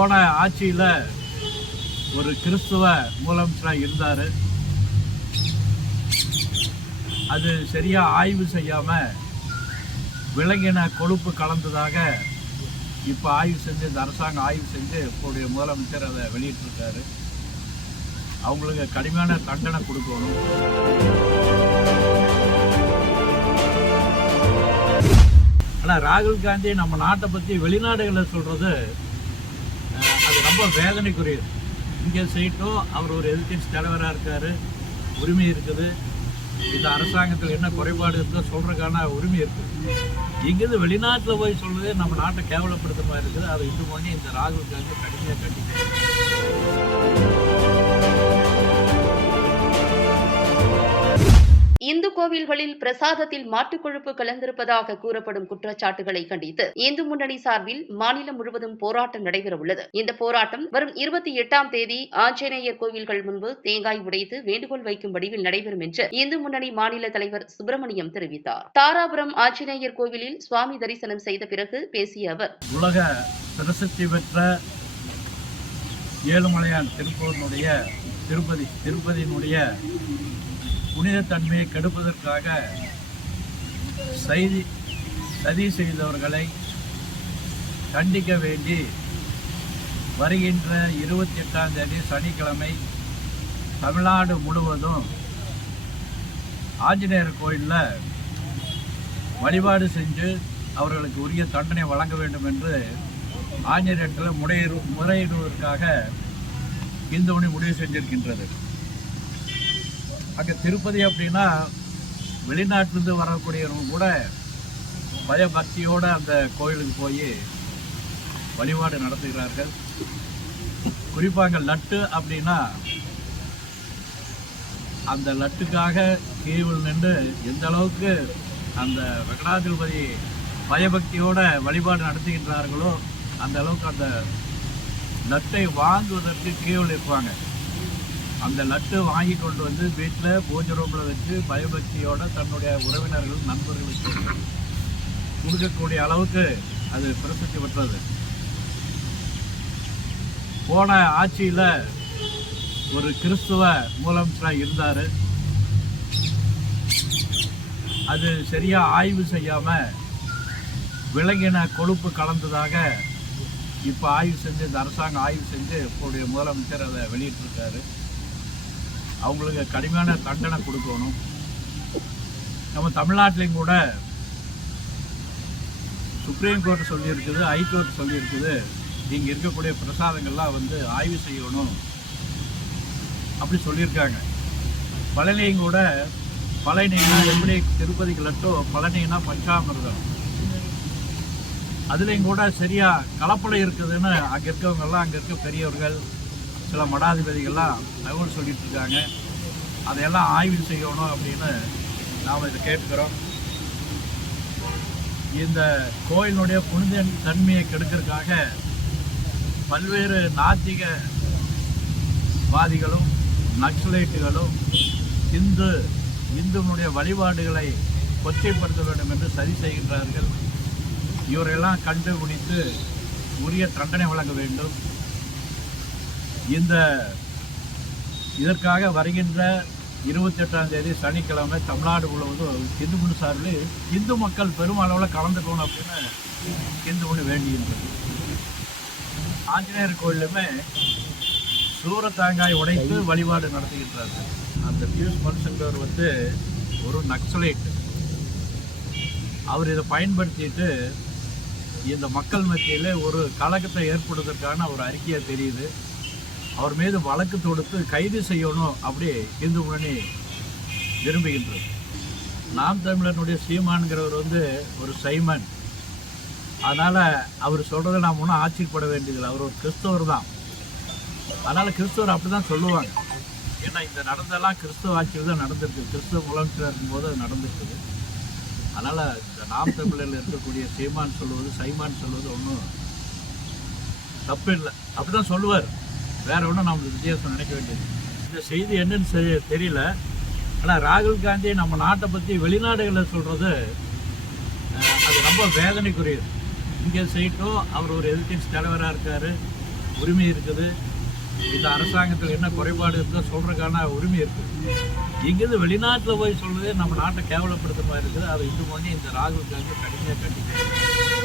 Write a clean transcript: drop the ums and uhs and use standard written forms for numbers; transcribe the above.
போன ஆட்சியில் ஒரு கிறிஸ்துவ முதலமைச்சராக இருந்தார். அது சரியாக ஆய்வு செய்யாமல் விலங்கின கொழுப்பு கலந்ததாக இப்போ ஆய்வு செஞ்சு, இந்த அரசாங்கம் ஆய்வு செஞ்சு இப்போடைய முதலமைச்சர் அதை வெளியிட்டிருக்காரு. அவங்களுக்கு கடுமையான தண்டனை கொடுக்கணும். ஆனால் ராகுல் காந்தி நம்ம நாட்டை பற்றி வெளிநாடுகளில் சொல்கிறது அது ரொம்ப வேதனைக்குரியது. இங்கே செய்யட்டும், அவர் ஒரு எதிர்க்கட்சி தலைவராக இருக்கார், உரிமை இருக்குது. இந்த அரசாங்கத்தில் என்ன குறைபாடு இருக்கோ சொல்கிறதுக்கான உரிமை இருக்குது. இங்கேருந்து வெளிநாட்டில் போய் சொல்கிறதே நம்ம நாட்டை கேவலப்படுத்த மாதிரி இருக்குது. அதை இது பண்ணி இந்த ராகுல் காந்தி கடுமையாக கண்டிப்பாக. இந்து கோவில்களில் பிரசாதத்தில் மாட்டுக் கொழுப்பு கலந்திருப்பதாக கூறப்படும் குற்றச்சாட்டுகளை கண்டித்து இந்து முன்னணி சார்பில் மாநிலம் முழுவதும் போராட்டம் நடைபெறவுள்ளது. இந்த போராட்டம் வரும் 28ஆம் தேதி ஆஞ்சநேயர் கோவில்கள் முன்பு தேங்காய் உடைத்து வேண்டுகோள் வைக்கும் வடிவில் நடைபெறும் என்று இந்து முன்னணி மாநில தலைவர் சுப்பிரமணியம் தெரிவித்தார். தாராபுரம் ஆஞ்சநேயர் கோவிலில் சுவாமி தரிசனம் செய்த பிறகு பேசிய அவர், உலக பிரசித்தி பெற்ற ஏழுமலையான் திருப்பதியினுடைய புனித தன்மையை கெடுப்பதற்காக சதி செய்தவர்களை கண்டிக்க வேண்டி வருகின்ற 28ஆம் தேதி சனிக்கிழமை தமிழ்நாடு முழுவதும் ஆஞ்சநேயர் கோயிலில் வழிபாடு செஞ்சு அவர்களுக்கு உரிய தண்டனை வழங்க வேண்டும் என்று ஆஞ்சநேயத்தில் முறையிடுவதற்காக இந்து மணி முடிவு செஞ்சிருக்கின்றது. அங்கே திருப்பதி அப்படின்னா வெளிநாட்டிலிருந்து வரக்கூடியவங்க கூட பயபக்தியோடு அந்த கோயிலுக்கு போய் வழிபாடு நடத்துகிறார்கள். குறிப்பாக அங்கே லட்டு அப்படின்னா அந்த லட்டுக்காக கீழ் நின்று எந்த அளவுக்கு அந்த வெங்கடாஜலபதி பயபக்தியோட வழிபாடு நடத்துகின்றார்களோ அந்த அளவுக்கு அந்த லட்டை வாங்குவதற்கு கீழ் இருப்பாங்க. அந்த லட்டு வாங்கி கொண்டு வந்து வீட்டில் பூஜை ரூமில் வச்சு பயபக்தியோட தன்னுடைய உறவினர்கள் நண்பர்களுக்கு கொடுக்கக்கூடிய அளவுக்கு அது பிரசித்தி பெற்றது. போன ஆட்சியில் ஒரு கிறிஸ்துவ முதலமைச்சராக இருந்தார். அது சரியாக ஆய்வு செய்யாமல் விலங்கின கொழுப்பு கலந்ததாக இப்போ ஆய்வு செஞ்சு, இந்த அரசாங்கம் ஆய்வு செஞ்சு இப்போடைய முதலமைச்சர் அதை வெளியிட்டிருக்காரு. அவங்களுக்கு கடுமையான தண்டனை கொடுக்கணும். நம்ம தமிழ்நாட்டிலையும் கூட சுப்ரீம் கோர்ட் சொல்லியிருக்குது, ஹைகோர்ட் சொல்லியிருக்குது, இங்கே இருக்கக்கூடிய பிரசாதங்கள்லாம் ஆய்வு செய்யணும் அப்படி சொல்லியிருக்காங்க. பழனியும் கூட, பழனினா எப்படி திருப்பதிக்கு லட்டோ, பழனினா பஞ்சாமிர்தம், அதுலேயும் கூட சரியாக கலப்படம் இருக்குதுன்னு அங்கே இருக்கவங்கெல்லாம், அங்கே இருக்க பெரியவர்கள், சில மடாதிபதிகள்லாம் தகவல் சொல்லிட்டு இருக்காங்க. அதையெல்லாம் ஆய்வு செய்யணும் அப்படின்னு நாம் இதை கேட்கிறோம். இந்த கோயிலுடைய புனித தன்மையை கெடுக்கிறதுக்காக பல்வேறு நாத்திகவாதிகளும் நக்சலைட்டுகளும் இந்துனுடைய வழிபாடுகளை கொச்சைப்படுத்த வேண்டும் என்று சதி செய்கின்றார்கள். இவரெல்லாம் கண்டுபிடித்து உரிய தண்டனை வழங்க வேண்டும். இதற்காக வருகின்ற 28ஆம் தேதி சனிக்கிழமை தமிழ்நாடு முழுவதும் இந்து மணி சார்பில் இந்து மக்கள் பெருமளவில் கலந்துக்கணும் அப்படின்னு இந்து மணி வேண்டியிருந்தது. ஆஞ்சநேயர் கோயிலுமே சூரத்தாங்காய் உடைத்து வழிபாடு நடத்துகின்றார்கள். அந்த பியூஷ் மனுஷங்கர் ஒரு நக்சலைட். அவர் இதை பயன்படுத்திட்டு இந்த மக்கள் மத்தியில் ஒரு கலக்கத்தை ஏற்படுவதற்கான ஒரு அறிக்கையாக தெரியுது. அவர் மீது வழக்கு தொடுத்து கைது செய்யணும் அப்படி இந்து முன்னணி விரும்புகின்றது. நாம் தமிழனுடைய சீமான்கிறவர் ஒரு சைமன். அதனால் அவர் சொல்கிறத நாம் ஒன்றும் ஆச்சரியப்பட வேண்டியதில்லை. அவர் ஒரு கிறிஸ்தவர் தான். அதனால் கிறிஸ்தவர் அப்படி தான் சொல்லுவாங்க. ஏன்னா இந்த நடந்தெல்லாம் கிறிஸ்தவ ஆட்சியில் தான் நடந்திருக்கு. கிறிஸ்தவ முதலமைச்சராக இருக்கும்போது அது நடந்திருக்குது. அதனால் இந்த நாம் தமிழில் இருக்கக்கூடிய சீமான் சொல்லுவது, சைமான் சொல்வது ஒன்றும் தப்பு இல்லை. அப்படி தான் சொல்லுவார். வேறு ஒன்றும் நம்மளுக்கு வித்தியாசம் நினைக்க வேண்டியது. இந்த செய்தி என்னன்னு தெரியல. ஆனால் ராகுல் காந்தி நம்ம நாட்டை பற்றி வெளிநாடுகளில் சொல்கிறது அது ரொம்ப வேதனைக்குரியது. இங்கே செய்யட்டும், அவர் ஒரு எதிர்க்கட்சி தலைவராக இருக்கார், உரிமை இருக்குது. இந்த அரசாங்கத்தில் என்ன குறைபாடு இருக்கோ சொல்கிறதுக்கான உரிமை இருக்குது. இங்கேருந்து வெளிநாட்டில் போய் சொல்றதே நம்ம நாட்டை கேவலப்படுத்த மாதிரி இருக்குது. அதை இது பண்ணி இந்த ராகுல் காந்தி கடுமையாக கண்டிப்பாக